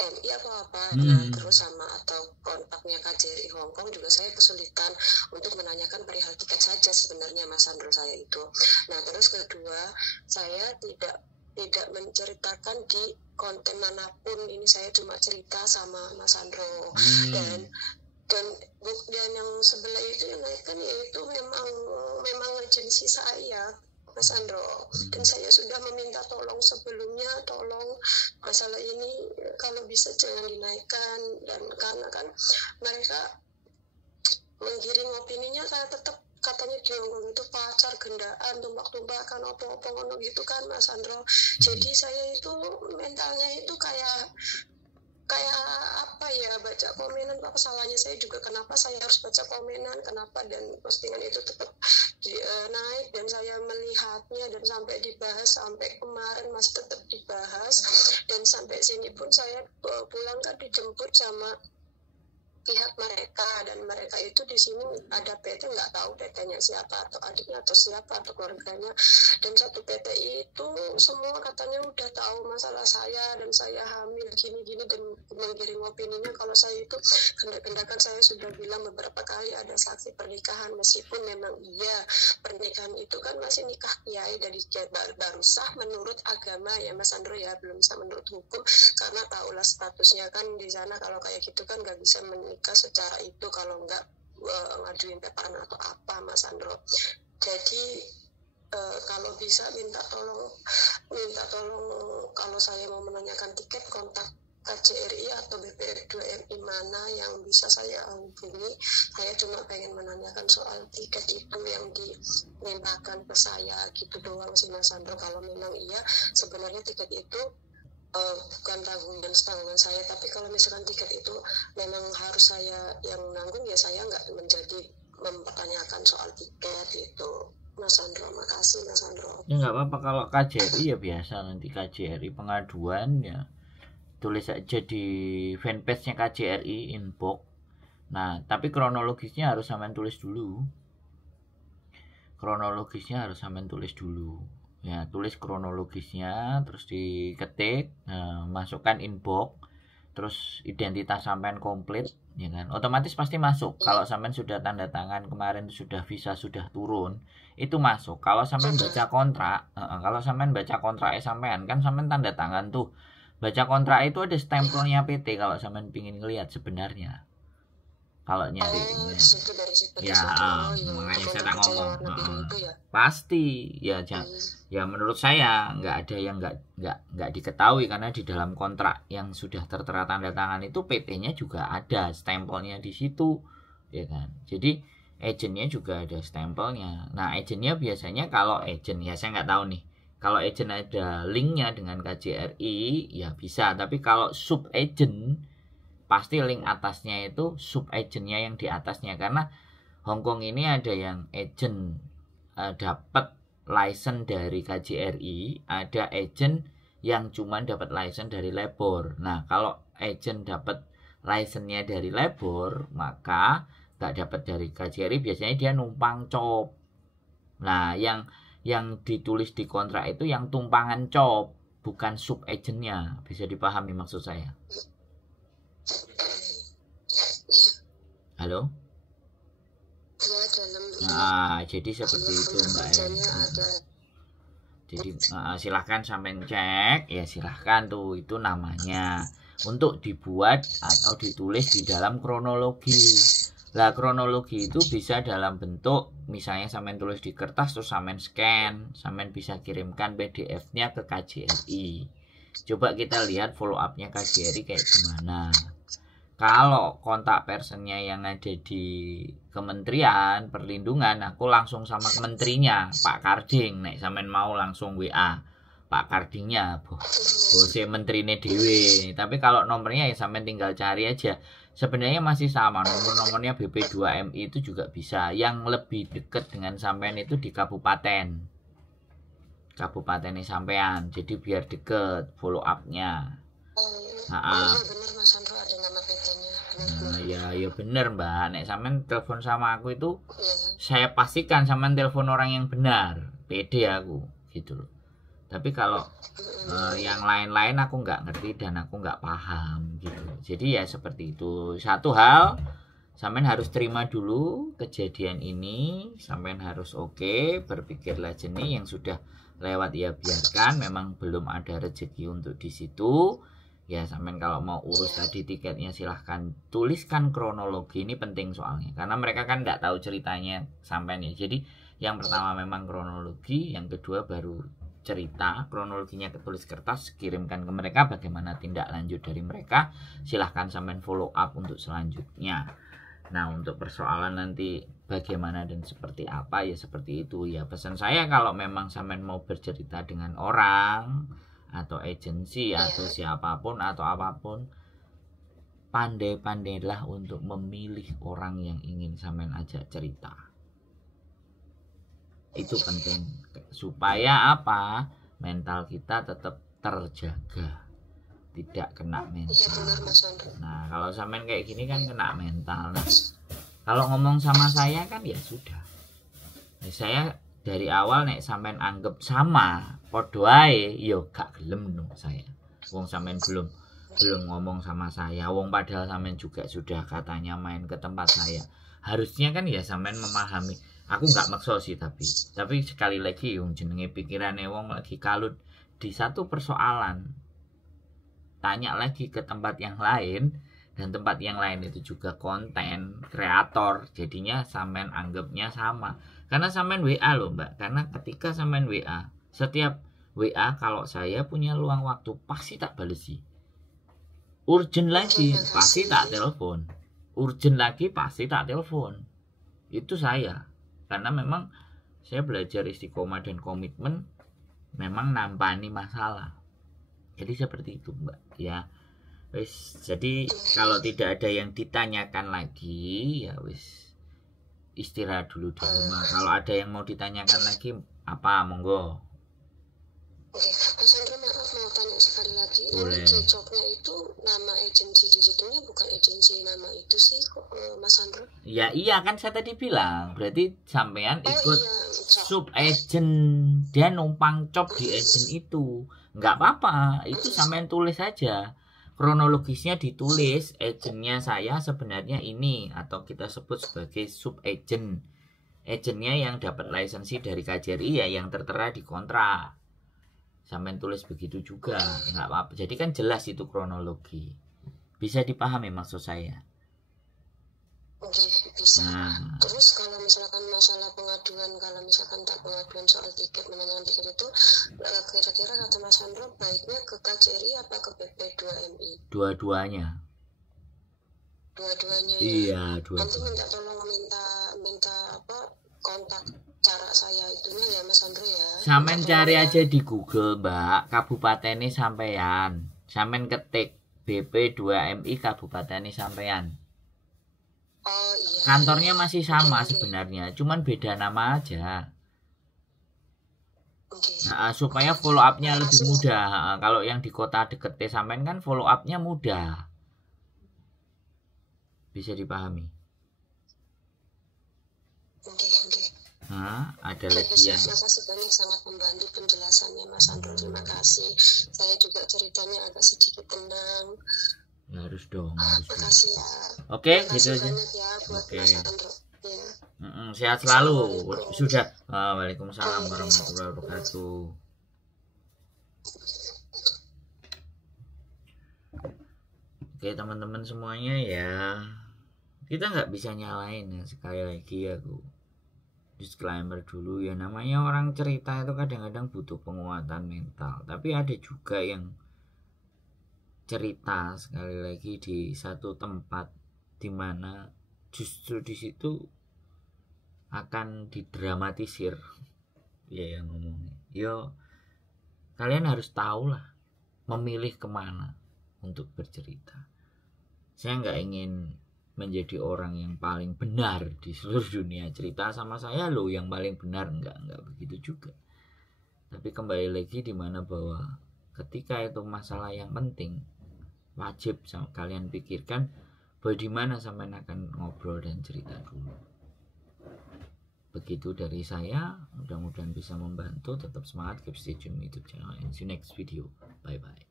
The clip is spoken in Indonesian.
MI atau apa. Nah Hmm. terus sama atau kontaknya KJRI Hong Kong juga saya kesulitan untuk menanyakan perihal tiket saja sebenarnya Mas Sandro saya itu. Nah terus kedua, saya tidak menceritakan di konten manapun, ini saya cuma cerita sama Mas Sandro. dan yang sebelah itu yang naikkan yaitu memang agensi saya Mas Andro, dan saya sudah meminta tolong sebelumnya, tolong masalah ini kalau bisa jangan dinaikkan, dan karena kan mereka menggiring opininya, saya tetap katanya di Hong Kong itu pacar gendaan, tumbak-tumbakan apa-apa ngono gitu kan Mas Andro. Jadi saya itu mentalnya itu kayak apa ya, baca komenan, apa salahnya saya juga, kenapa saya harus baca komenan, kenapa, dan postingan itu tetap naik dan saya melihatnya, dan sampai dibahas sampai kemarin masih tetap dibahas, dan sampai sini pun saya pulang kan dijemput sama pihak mereka, dan mereka itu di sini ada PT, nggak tahu PT-nya siapa, atau adiknya atau siapa atau keluarganya, dan satu PT itu semua katanya udah tahu masalah saya dan saya hamil gini-gini, dan menggiring opininya kalau saya itu kendak-kendakan. Saya sudah bilang beberapa kali ada saksi pernikahan, meskipun memang iya pernikahan itu kan masih nikah kiai dari baru sah menurut agama ya Mas Andro ya, belum sah menurut hukum, karena tahulah statusnya kan di sana kalau kayak gitu kan nggak bisa menikah secara itu kalau nggak ngajuin peperan atau apa Mas Andro. Jadi kalau bisa minta tolong kalau saya mau menanyakan tiket, kontak KJRI atau BPR2MI mana yang bisa saya hubungi. Saya cuma pengen menanyakan soal tiket itu yang dilimpahkan ke saya gitu doang sih Mas Andro. Kalau memang iya sebenarnya tiket itu bukan tanggungan saya, tapi kalau misalkan tiket itu memang harus saya yang nanggung, ya saya nggak menjadi mempertanyakan soal tiket itu Mas Andro. Makasih Mas Andro. Ya nggak apa-apa, kalau KJRI ya biasa, nanti KJRI pengaduan ya tulis aja di fanpage-nya KJRI inbox. Nah tapi kronologisnya harus sampean tulis dulu, ya tulis kronologisnya, terus diketik, masukkan inbox, terus identitas sampean komplit, ya kan, otomatis pasti masuk. Kalau sampean sudah tanda tangan kemarin, sudah visa sudah turun, itu masuk. Kalau sampean baca kontrak, sampean kan sampean tanda tangan tuh, baca kontrak itu ada stempelnya PT kalau sampean pingin ngelihat sebenarnya. Kalau nyari ya, makanya saya tak ngomong pasti ya, ya menurut saya nggak ada yang nggak diketahui, karena di dalam kontrak yang sudah tertera tanda tangan itu PT-nya juga ada stempelnya di situ, ya kan. Jadi agentnya juga ada stempelnya. Nah agentnya biasanya, kalau agent ya saya nggak tahu nih, kalau agent ada linknya dengan KJRI ya bisa, tapi kalau sub agent pasti link atasnya itu sub agentnya yang di atasnya, karena Hongkong ini ada yang agent dapat license dari KJRI, ada agent yang cuma dapat license dari labor. Nah kalau agent dapat license-nya dari labor, maka nggak dapat dari KJRI, biasanya dia numpang cop. Nah yang ditulis di kontrak itu yang tumpangan cop, bukan sub agentnya. Bisa dipahami maksud saya? Halo? Nah, jadi seperti itu Mbak. Jadi silahkan sampai cek ya, silahkan tuh, itu namanya untuk dibuat atau ditulis di dalam kronologi. Lah kronologi itu bisa dalam bentuk, misalnya sampean tulis di kertas terus sampean scan, sampean bisa kirimkan PDF-nya ke KJRI. Coba kita lihat follow up-nya KJRI kayak gimana. Kalau kontak personnya yang ada di Kementerian Perlindungan, aku langsung sama kementerinya, Pak Karding. Nek sampean mau langsung WA Pak Kardingnya, bose menterine dewe. Tapi kalau nomornya ya sampean tinggal cari aja. Sebenarnya masih sama, nomornya BP2MI itu juga bisa. Yang lebih dekat dengan sampean itu di kabupatennya sampean. Jadi biar deket follow up-nya. Bener Mas Andro, ada nama PT-nya. Ya bener Mbak. Nek sampean telepon sama aku itu saya pastikan sampean telepon orang yang benar, pede aku gitu loh. Tapi kalau yang lain-lain aku nggak ngerti dan aku nggak paham gitu. Jadi ya seperti itu. Satu hal, sampean harus terima dulu kejadian ini, sampean harus oke, berpikirlah jernih. Yang sudah lewat ya biarkan, memang belum ada rezeki untuk di situ. Ya sampean kalau mau urus tadi tiketnya silahkan tuliskan kronologi, ini penting soalnya karena mereka kan nggak tahu ceritanya sampean ya. Jadi yang pertama memang kronologi, yang kedua baru cerita. Kronologinya ketulis kertas, kirimkan ke mereka, bagaimana tindak lanjut dari mereka silahkan sampean follow up untuk selanjutnya. Nah untuk persoalan nanti bagaimana dan seperti apa ya seperti itu ya. Pesan saya kalau memang sampean mau bercerita dengan orang atau agensi atau siapapun atau apapun, pandai-pandailah untuk memilih orang yang ingin sampean ajak cerita. Itu penting supaya apa, mental kita tetap terjaga, tidak kena mental. Nah kalau sampean kayak gini kan kena mental. Nah, kalau ngomong sama saya kan ya sudah, saya dari awal nek sampean anggap sama podo ae yo gak gelem no saya. Wong sampean belum ngomong sama saya, wong padahal sampean juga sudah katanya main ke tempat saya. Harusnya kan ya sampean memahami. Aku nggak maksa sih, tapi sekali lagi yang jenenge pikirane wong lagi kalut di satu persoalan, tanya lagi ke tempat yang lain, dan tempat yang lain itu juga konten kreator, jadinya sampean anggapnya sama. Karena sampean WA loh mbak, karena ketika sampean WA, setiap WA kalau saya punya luang waktu pasti tak balesi. Urgent lagi pasti tak telepon, urgent lagi pasti tak telepon. Itu saya, karena memang saya belajar istiqomah dan komitmen, memang nampani masalah. Jadi seperti itu mbak ya. Wis, jadi kalau tidak ada yang ditanyakan lagi ya wis, istirahat dulu di rumah. Kalau ada yang mau ditanyakan lagi apa, monggo. Oke, Mas Andra, maaf mau tanya sekali lagi. Boleh. Ini jobnya itu nama agensi di situnya bukan agensi nama itu sih kok, Mas Andra? Ya iya kan saya tadi bilang, berarti sampean ikut sub agent, dia numpang job di agent itu. Nggak apa-apa, itu sampean tulis saja. Kronologisnya ditulis, agentnya saya sebenarnya ini, atau kita sebut sebagai sub agent. Agentnya yang dapat lisensi dari KJRI ya yang tertera di kontrak. Sampean tulis begitu juga, nggak apa-apa. Jadi kan jelas itu kronologi. Bisa dipahami maksud saya? Oke, bisa. Terus kalau misalkan masalah pengaduan, kalau misalkan tak pengaduan soal tiket, menanyakan tiket itu, kira-kira kata Mas Andro baiknya ke KJRI apa ke PP2MI? Dua-duanya. Dua-duanya. Iya, dua. Nanti minta tolong minta apa kontak cara saya itunya ya Mas Andro ya. Sampean cari aja di Google mbak, kabupatennya sampean. Sampean ketik BP2MI kabupatennya sampean. Oh iya. Kantornya masih sama sebenarnya, cuman beda nama aja. Nah, supaya follow up-nya lebih mudah. Kalau yang di kota deket sampean kan follow up-nya mudah. Bisa dipahami. Oke. Nah, ada lagi yang... Terima kasih banyak, sangat membantu penjelasannya Mas Andro. Terima kasih. Saya juga ceritanya agak sedikit tenang. Ya, harus dong. Makasih ya. Oke, gitu aja. Ya, buat Mas Andro. Ya. Sehat selalu. Sudah. Waalaikumsalam warahmatullahi wabarakatuh. Oke teman-teman semuanya ya, kita nggak bisa nyalain ya, sekali lagi aku disclaimer dulu ya, namanya orang cerita itu kadang-kadang butuh penguatan mental, tapi ada juga yang cerita sekali lagi di satu tempat dimana justru di situ akan didramatisir ya yang ngomongnya. Yo, kalian harus tahu lah memilih kemana untuk bercerita. Saya nggak ingin menjadi orang yang paling benar di seluruh dunia. Cerita sama saya loh yang paling benar, enggak begitu juga. Tapi kembali lagi di mana bahwa ketika itu masalah yang penting, wajib kalian pikirkan bahwa di mana sampai akan ngobrol dan cerita dulu. Begitu dari saya, mudah-mudahan bisa membantu. Tetap semangat, keep stay tune YouTube channel, and see you next video. Bye bye.